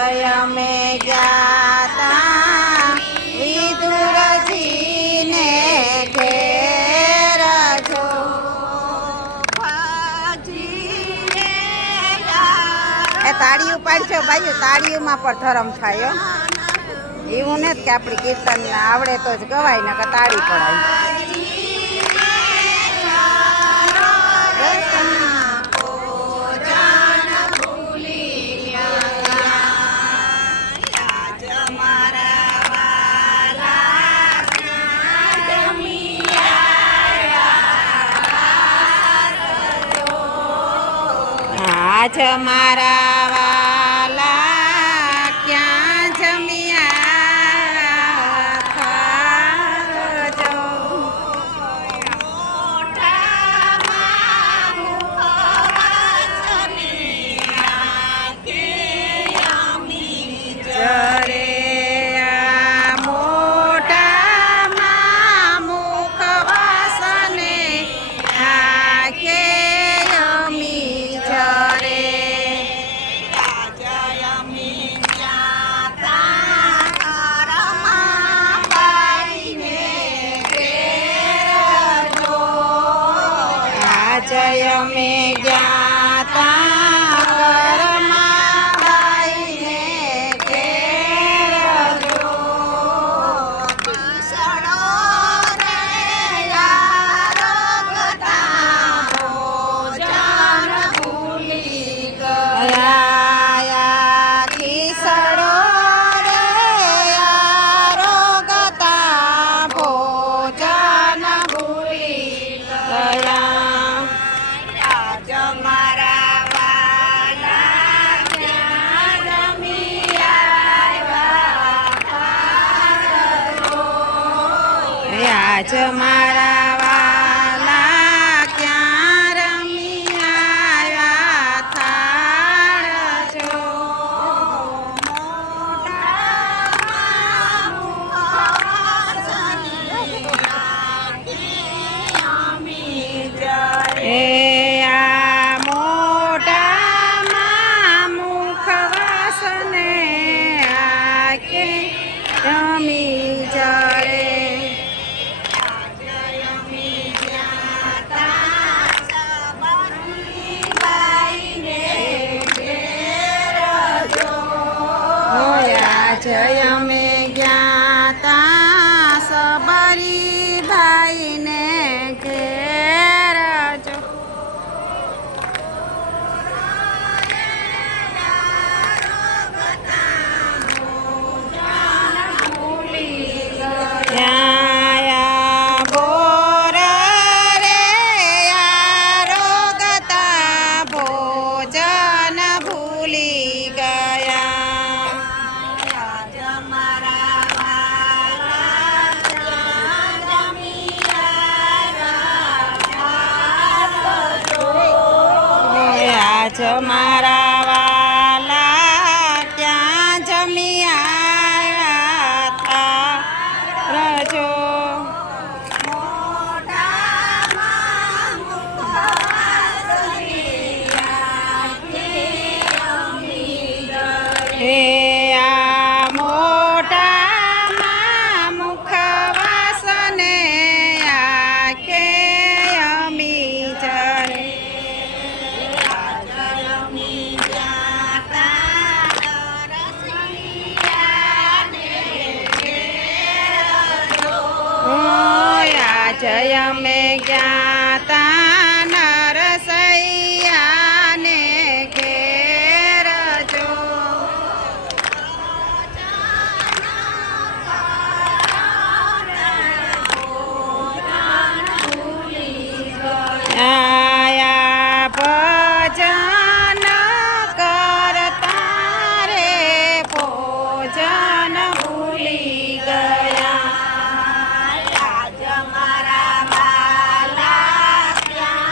અમે ગયા તા વિદુરજીને ઘેર જો એ તાળીયું પાડશો ભાઈઓ, તાળીયુંમાં પણ ધરમ થાય. એવું નથી કે આપણી કીર્તન આવડે તો જ ગવાય ને કે તાળી પડાય. આજ મારા વાલા ક્યાં જમ્યા ખાજો. જરે આ મોઢામાં મુખ વાસને આંખે અમી જરે. જય અમે ગયા તા કરમાબાઈને ઘેર જો. કિસડો રે આરોગતા ભોજન ભૂલી ગયા. કિસડો રે આરોગતા ભોજન ભૂલી ગયા. આજ મારા વાલા ક્યાં રમી આવ્યા થાળ જો. એ આ મોઢામાં મુખ વાસને આંખે રમી જરે. જય અમે ગયા તા સબરી ભાઈને ઘેર જો. બોર રે આરોગતા ભોજન ભૂલી ગયા. આજ મારા વાલા ક્યાં જમી આવ્યા તા રજો. હે આ મોઢામાં મુખ વાસને આંખે અમી જરે. જય અમે ગયા તા નરસૈયાને ઘેર જો. આયા ભજન કરતા રે ભોજન ભૂલી ગયા. આજ મારા વાલા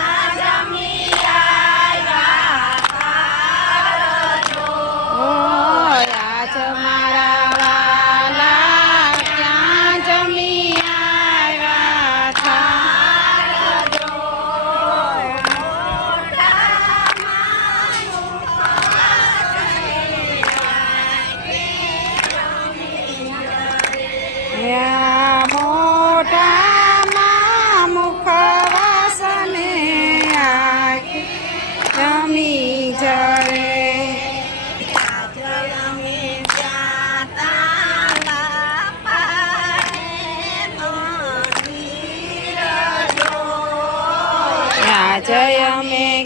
યા મોઢામાં મુખવાસને આખી જમી જરે જય અમે